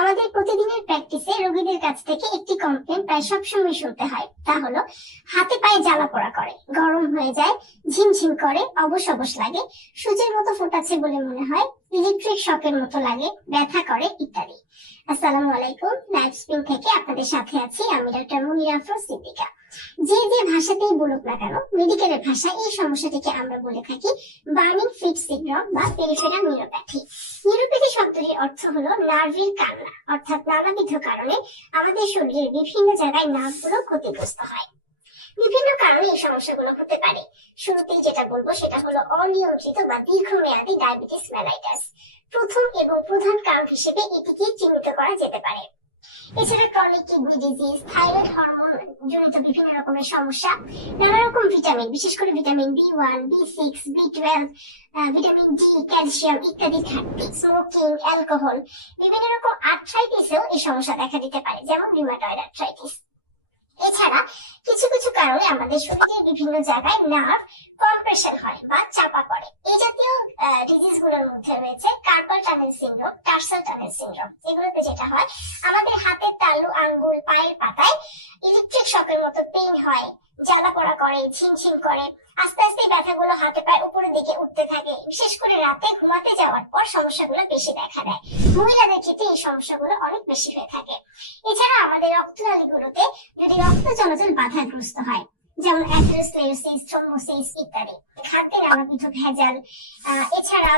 আমাদের প্রতিদিনের প্র্যাকটিসে রোগীদের কাছ থেকে একটি কমপ্লেন প্রায় সবসময় শুনতে হয়, তা হলো হাতে পায়ে জ্বালা পোড়া করে, গরম হয়ে যায়, ঝিমঝিম করে, অবশ অবশ লাগে, সূচের মতো ফোটাচ্ছে বলে মনে হয়, ইলেকট্রিক শকের মতো লাগে, ব্যথা করে ইত্যাদি। আসসালামু আলাইকুম, লাইফ স্প্রিং থেকে আপনাদের সাথে আছি আমি ডক্টর মুনিরা আফরোজ সিদ্দিকা। যে যে ভাষাতেই বলুক না কেন, মেডিকেলের ভাষায় এই সমস্যাটিকে আমরা বলে থাকি বার্নিং ফিট সিনড্রোম বা পেরিফেরাল নিউরোপ্যাথি। নিউরোপ্যাথি শব্দটির অর্থ হলো নার্ভের কান্না, অর্থাৎ নানাবিধ কারণে আমাদের শরীরের বিভিন্ন জায়গায় নার্ভগুলো ক্ষতিগ্রস্ত হয়। বিভিন্ন কারণে এই সমস্যাগুলো হতে পারে। শুরুতেই যেটা বলবো সেটা হলো অনিয়ন্ত্রিত বা দীর্ঘমেয়াদী ডায়াবেটিস মেলাইটাস। প্রথম এবং প্রধান কারণ হিসেবে এটিকে চিহ্নিত করা যেতে পারে। এছাড়া chronic kidney disease, thyroid hormone জনিত বিভিন্ন রকমের সমস্যা, নানা রকম ভিটামিন, বিশেষ করে vitamin B1, B6, B12, vitamin D, calcium ইত্যাদি ঘাটতি, স্মোকিং, অ্যালকোহল, বিভিন্ন রকম আর্থ্রাইটিসেও এই সমস্যা দেখা দিতে পারে, যেমন রিউমাটয়েড আর্থ্রাইটিস। এছাড়া কিছু কিছু কারণে আমাদের শরীরের বিভিন্ন জায়গায় নার্ভ কম্প্রেশন হয় বা চাপা পড়ে। এই জাতীয় ডিজিজ গুলোর মধ্যে রয়েছে carpal tunnel syndrome, tarsal tunnel syndrome. এগুলোতে যেটা হয়, আমাদের হাতের তালু, আঙ্গুল, পায়ের পাতায় ইলেকট্রিক শকের মতো পেইন হয়, জ্বালা পোড়া করে, ঝিমঝিম করে, আস্তে আস্তে এই ব্যথাগুলো হাতে পায়ে উপরের দিকে উঠতে থাকে। বিশেষ করে রাতে ঘুমাতে যাওয়ার পর সমস্যাগুলো বেশি দেখা দেয়। মহিলাদের ক্ষেত্রে এই সমস্যাগুলো অনেক বেশি হয়ে থাকে। এছাড়া আমাদের রক্তনালীগুলোতে যদি রক্ত চলাচল বাধাগ্রস্ত হয়, যেমন অ্যাথেরোস্ক্লেরোসিস, থ্রোম্বোসিস ইত্যাদি, খাদ্যে নানাবিধ ভেজাল, এছাড়া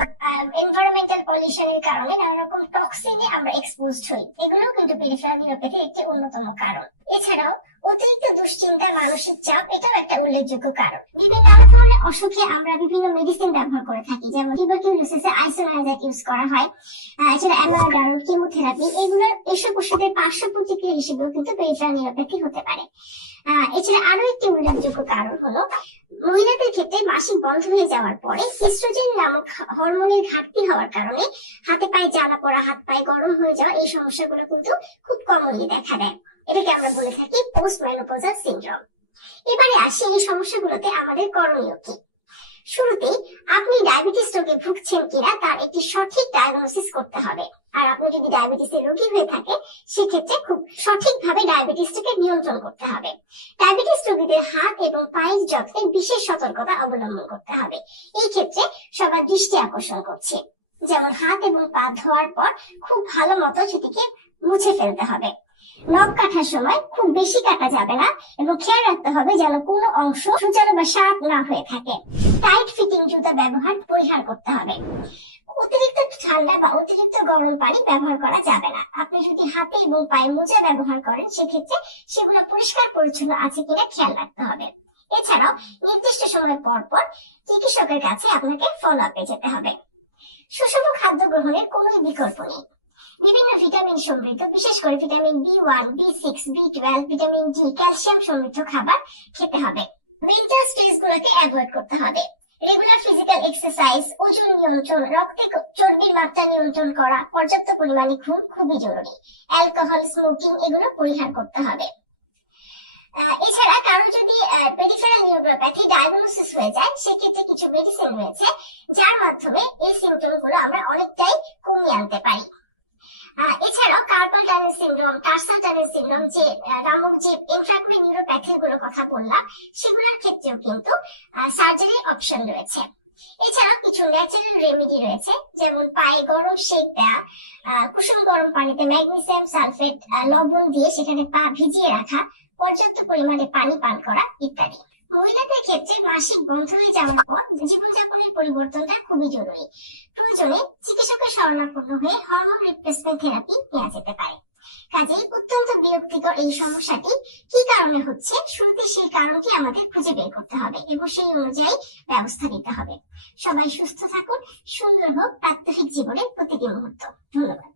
এনভায়রনমেন্টাল পলিউশনের কারণে নানা রকম টক্সিনে আমরা এক্সপোজড হই, এগুলোও কিন্তু পেরিফেরাল নিউরোপ্যাথির একটি অন্যতম কারণ। এছাড়াও অতিরিক্ত দুশ্চিন্তা, মানসিক চাপ এটাও একটা উল্লেখযোগ্য কারণ। বিভিন্ন ধরনের অসুখে আমরা বিভিন্ন মেডিসিন ব্যবহার করে থাকি, যেমন টিউবারকিউলোসিসে আইসোনাইজার ইউজ করা হয়, এছাড়া অ্যামাডারল, কেমোথেরাপি, এসব ওষুধের পার্শ্ব প্রতিক্রিয়া হিসেবেও কিন্তু পেরিফেরাল নিউরোপ্যাথি হতে পারে। এছাড়া আরো একটি উল্লেখযোগ্য কারণ হলো মহিলাদের ক্ষেত্রে মাসিক বন্ধ হয়ে যাওয়ার পরে ইস্ট্রোজেন নামক হরমোনের ঘাটতি হওয়ার কারণে হাতে পায়ে জ্বালা পোড়া, হাত পায়ে গরম হয়ে যাওয়া, এই সমস্যাগুলো কিন্তু খুব কমনলি দেখা দেয়। এটাকে আমরা বলে থাকি পোস্ট মেনোপজাল সিনড্রোম। এবারে আসি এই সমস্যাগুলোতে আমাদের করণীয় কি। শুরুতেই আপনি ডায়াবেটিস রোগে ভুগছেন কিনা তার একটি সঠিক ডায়াগনোসিস করতে হবে। আর আপনি যদি ডায়াবেটিসের রোগী হয়ে থাকে, সেক্ষেত্রে খুব সঠিকভাবে ডায়াবেটিসটাকে নিয়ন্ত্রণ করতে হবে। ডায়াবেটিস রোগীদের হাত এবং পায়ের যত্নে বিশেষ সতর্কতা অবলম্বন করতে হবে। এই ক্ষেত্রে সবার দৃষ্টি আকর্ষণ করছে, যেমন হাত এবং পা ধোয়ার পর খুব ভালো মতো সেটিকে মুছে ফেলতে হবে। নখ কাটার সময় খুব বেশি কাটা যাবে না এবং খেয়াল রাখতে হবে যেন কোনো অংশ সূচালো বা শার্প না হয়ে থাকে। টাইট ফিটিং জুতা ব্যবহার পরিহার করতে হবে। অতিরিক্ত ঠান্ডা বা অতিরিক্ত গরম পানি ব্যবহার করা যাবে না। আপনি যদি হাতে এবং পায়ে মোজা ব্যবহার করেন, সেক্ষেত্রে সেগুলো পরিষ্কার পরিচ্ছন্ন আছে কিনা খেয়াল রাখতে হবে। এছাড়াও নির্দিষ্ট সময় পর পর চিকিৎসকের কাছে আপনাকে ফলো আপে যেতে হবে। সুষম খাদ্য গ্রহণের কোনো বিকল্প নেই। বিভিন্ন ভিটামিন সমৃদ্ধ, বিশেষ করে vitamin B1, B6, B12, vitamin D, calcium সমৃদ্ধ খাবার খেতে হবে। মেন্টাল স্ট্রেস গুলোকে অ্যাভয়েড করতে হবে। রেগুলার ফিজিক্যাল এক্সারসাইজ, ওজন নিয়ন্ত্রণ, রক্তে চর্বির মাত্রা নিয়ন্ত্রণ করা, পর্যাপ্ত পরিমাণে ঘুম খুবই জরুরি। অ্যালকোহল, স্মোকিং এগুলো পরিহার করতে হবে। এছাড়া কারণ যদি পেরিফেরাল নিউরোপ্যাথি ডায়াগনোসিস হয়ে যায়, সেক্ষেত্রে কিছু মেডিসিন রয়েছে যার মাধ্যমে এই সিমটম গুলো আমরা অনেকটাই কমিয়ে আনতে পারি। এছাড়াও carpal tunnel syndrome, tarsal tunnel syndrome নামক যে ইনফ্রাক্রিন নিউরোপ্যাথি গুলো কথা বললাম, সেগুলোর ক্ষেত্রেও কিন্তু সার্জারির অপশন রয়েছে। এছাড়াও কিছু ন্যাচারাল রেমেডি রয়েছে, যেমন পায়ে গরম শেক দেওয়া, কুসুম গরম পানিতে ম্যাগনেসিয়াম সালফেট লবণ দিয়ে সেখানে পা ভিজিয়ে রাখা, পর্যাপ্ত পরিমাণে পানি পান করা ইত্যাদি। মহিলাদের ক্ষেত্রে মাসিক বন্ধ হয়ে যাওয়ার পর জীবনযাপনের পরিবর্তনটা খুবই জরুরি। প্রয়োজনে চিকিৎসকের শরণাপন্ন হয়ে হরমোন রিপ্লেসমেন্ট থেরাপি নেওয়া যেতে পারে। কাজেই অত্যন্ত বিরক্তিকর এই সমস্যাটি কি কারণে হচ্ছে, শুরুতে সেই কারণটি আমাদের খুঁজে বের করতে হবে এবং সেই অনুযায়ী ব্যবস্থা নিতে হবে। সবাই সুস্থ থাকুন, সুন্দর হোক প্রাত্যহিক জীবনের প্রতিটি মুহূর্ত। ধন্যবাদ।